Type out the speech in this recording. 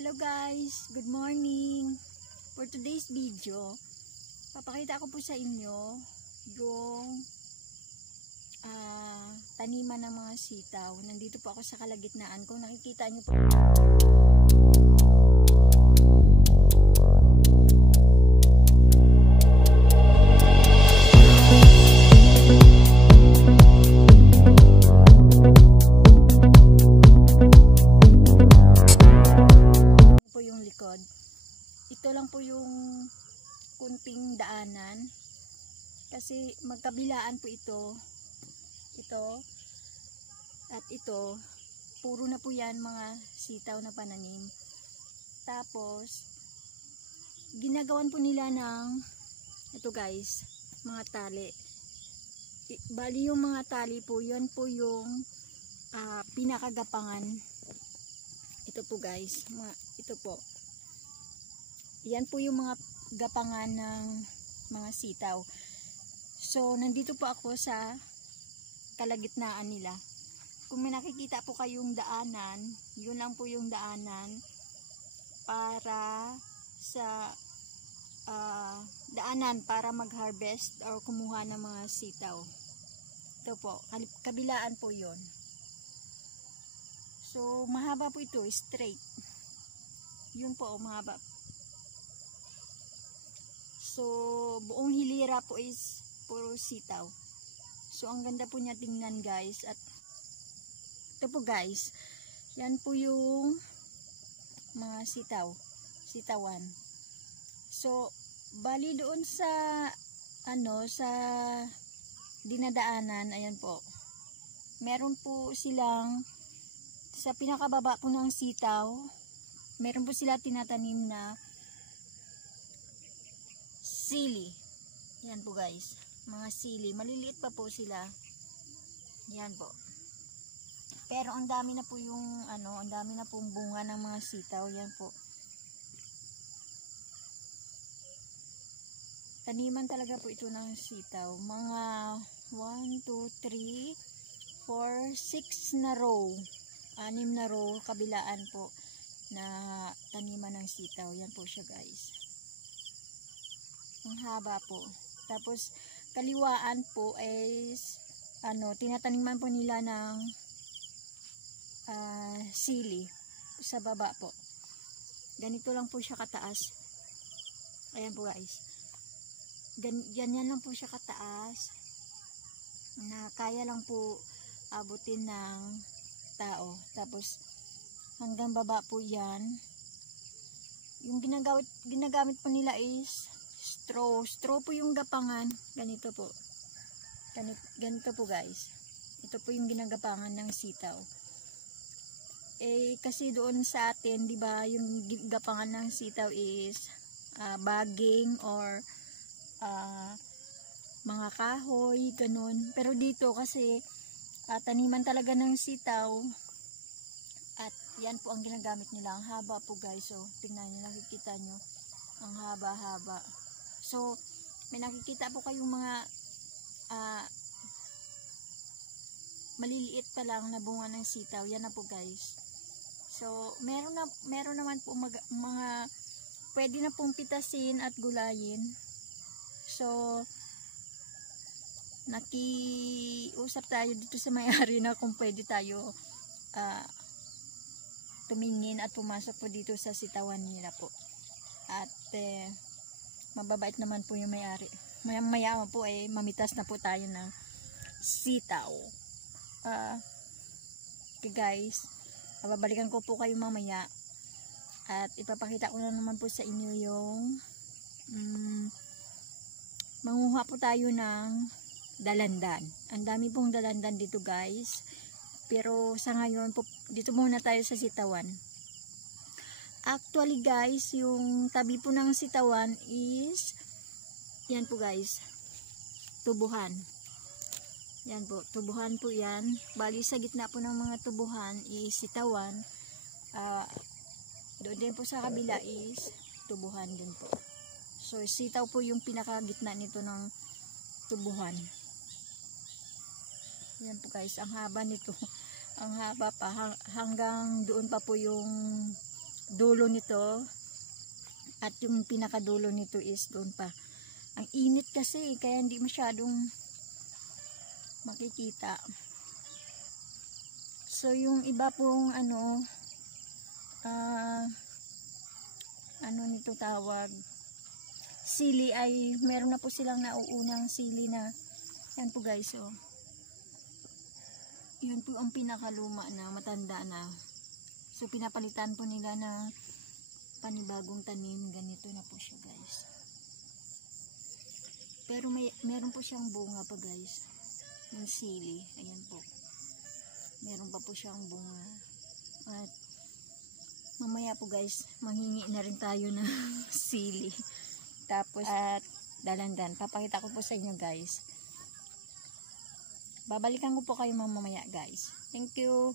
Hello guys, good morning. For today's video, papakita ko po sa inyo yung taniman ng mga sitaw. Nandito po ako sa kalagitnaan. Kung nakikita nyo po, ito lang po yung kunting daanan kasi magkabilaan po ito at ito, puro na po yan mga sitaw na pananim. Tapos ginagawan po nila ng ito guys, mga tali. Bali yung mga tali po, yan po yung pinakagapangan. Ito po guys, ito po, yan po yung mga gapangan ng mga sitaw. So nandito po ako sa kalagitnaan nila. Kung may nakikita po kayong daanan, yun lang po yung daanan para sa daanan para mag-harvest or kumuha ng mga sitaw. Ito po, kabilaan po yun. So mahaba po ito, straight. Yun po, mahaba. So, buong hilira po is puro sitaw. So, ang ganda po niya tingnan guys. At ito po guys, yan po yung mga sitawan. So, bali doon sa sa dinadaanan, ayan po. Meron po silang sa pinakababa po ng sitaw, meron po sila tinatanim na sili. Yan po guys, mga sili, maliliit pa po sila. Yan po. Pero ang dami na po yung ang dami na pong bunga ng mga sitaw. Yan po. Taniman talaga po ito ng sitaw. Mga 1, 2, 3, 4, 6 na row. 6 na row kabilaan po na taniman ng sitaw. Yan po siya guys. Ang haba po. Tapos kaliwaan po is tinataniman po nila ng sili sa baba po. Ganito lang po siya kataas. Ayan po guys. Ganyan lang po siya kataas na kaya lang po abutin ng tao. Tapos hanggang baba po yan. Yung ginagamit po nila is straw po yung gapangan. Ganito po guys, ito po yung ginagapangan ng sitaw. Kasi doon sa atin, di ba, yung gapangan ng sitaw is baging or mga kahoy, ganun. Pero dito kasi taniman talaga ng sitaw at yan po ang ginagamit nila. Ang haba po guys, so tingnan nyo, nakikita nyo ang haba-haba. So, may nakikita po kayong mga maliliit pa lang na bunga ng sitaw. Yan na po guys. So, meron naman po mga pwede na pong pitasin at gulayin. So, nakiusap tayo dito sa may-ari na kung pwede tayo tumingin at pumasok po dito sa sitawan nila po. At mababait naman po yung may-ari. Maya po mamitas na po tayo ng sitaw. Okay guys, babalikan ko po kayo mamaya at ipapakita ko na naman po sa inyo yung manguha po tayo ng dalandan. Ang dami pong dalandan dito guys, pero sa ngayon po dito muna tayo sa sitawan. Actually guys, yung tabi po ng sitawan is yan po guys, tubuhan. Yan po, tubuhan po yan. Bali sa gitna po ng mga tubuhan is sitawan. Doon din po sa kabila is tubuhan din po. So sitaw po yung pinakagitna nito ng tubuhan. Yan po guys, ang haba nito. Ang haba pa hanggang doon pa po yung dulo nito at yung pinakadulo nito is doon pa. Ang init kasi kaya hindi masyadong makikita. So yung iba pong ano nito tawag, sili, ay meron na po silang nauunang sili na yan po guys. So yun po ang pinakaluma na, matanda na. So pinapalitan po nila ng panibagong tanim. Ganito na po siya guys. Pero meron po siyang bunga pa guys, yung sili. Ayan po, meron pa po siyang bunga. At mamaya po guys, manghingi na rin tayo ng sili. Tapos at dalandan, papakita ko po sa inyo guys. Babalikan ko po kayo mamaya guys. Thank you.